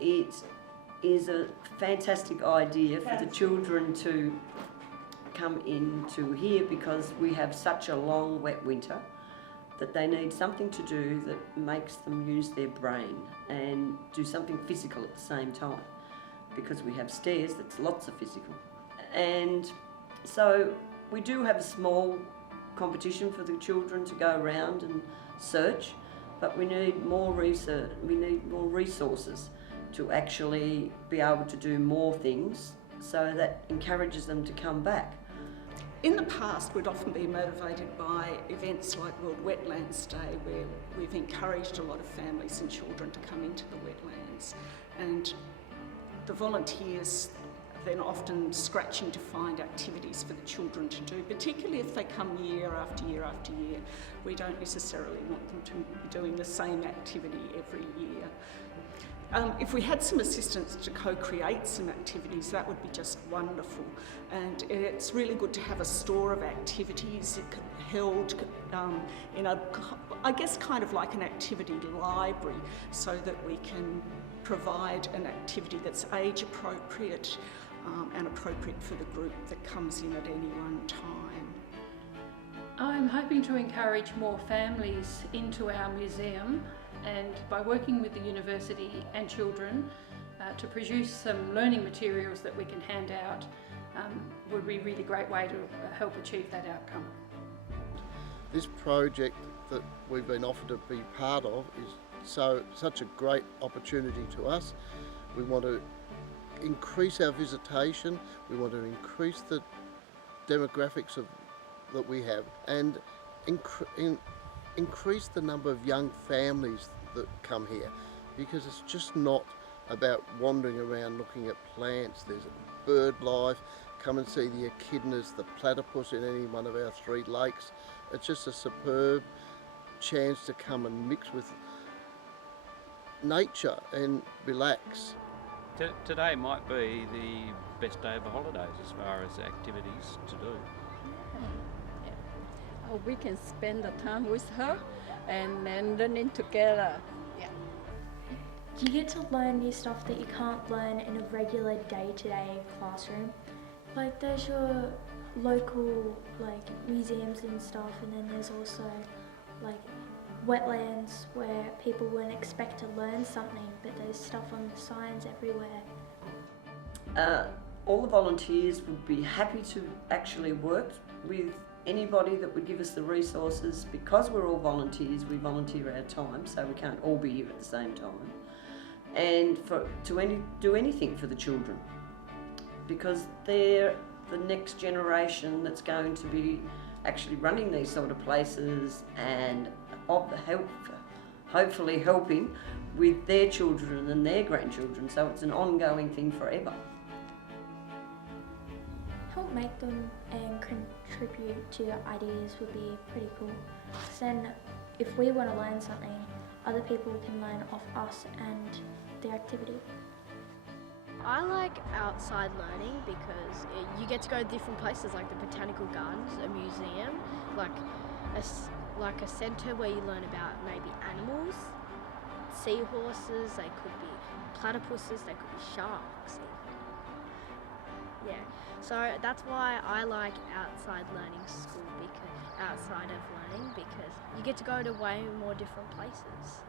it is a fantastic idea for the children to come into here because we have such a long wet winter that they need something to do that makes them use their brain and do something physical at the same time, because we have stairs that's lots of physical. And so we do have a small competition for the children to go around and search, but we need more research, we need more resources to actually be able to do more things, so that encourages them to come back. In the past, we'd often been motivated by events like World Wetlands Day, where we've encouraged a lot of families and children to come into the wetlands. And the volunteers then often scratching to find activities for the children to do, particularly if they come year after year after year. We don't necessarily want them to be doing the same activity every year. If we had some assistance to co-create some activities, that would be just wonderful. And it's really good to have a store of activities held in a, I guess, kind of like an activity library, so that we can provide an activity that's age appropriate and appropriate for the group that comes in at any one time. I'm hoping to encourage more families into our museum, and by working with the university and children to produce some learning materials that we can hand out would be a really great way to help achieve that outcome. This project that we've been offered to be part of is such a great opportunity to us. We want to increase our visitation, we want to increase the demographics that we have, and increase the number of young families that come here, because it's just not about wandering around looking at plants. There's bird life. Come and see the echidnas, the platypus in any one of our 3 lakes. It's just a superb chance to come and mix with nature and relax. Today might be the best day of the holidays as far as activities to do. We can spend the time with her and then learning together. Yeah. Do you get to learn new stuff that you can't learn in a regular day-to-day classroom? Like there's your local museums and stuff, and then there's also wetlands where people wouldn't expect to learn something, but there's stuff on the signs everywhere. All the volunteers would be happy to actually work with anybody that would give us the resources. Because we're all volunteers, we volunteer our time, so we can't all be here at the same time. And do anything for the children, because they're the next generation that's going to be actually running these sort of places and hopefully helping with their children and their grandchildren, so it's an ongoing thing forever. Help make them and contribute to ideas would be pretty cool. Then if we want to learn something, other people can learn off us and the activity. I like outside learning because you get to go to different places, like the botanical gardens, a museum, like a centre where you learn about maybe animals, seahorses, they could be platypuses, they could be sharks. Yeah, so that's why I like outside learning school, because you get to go to way more different places.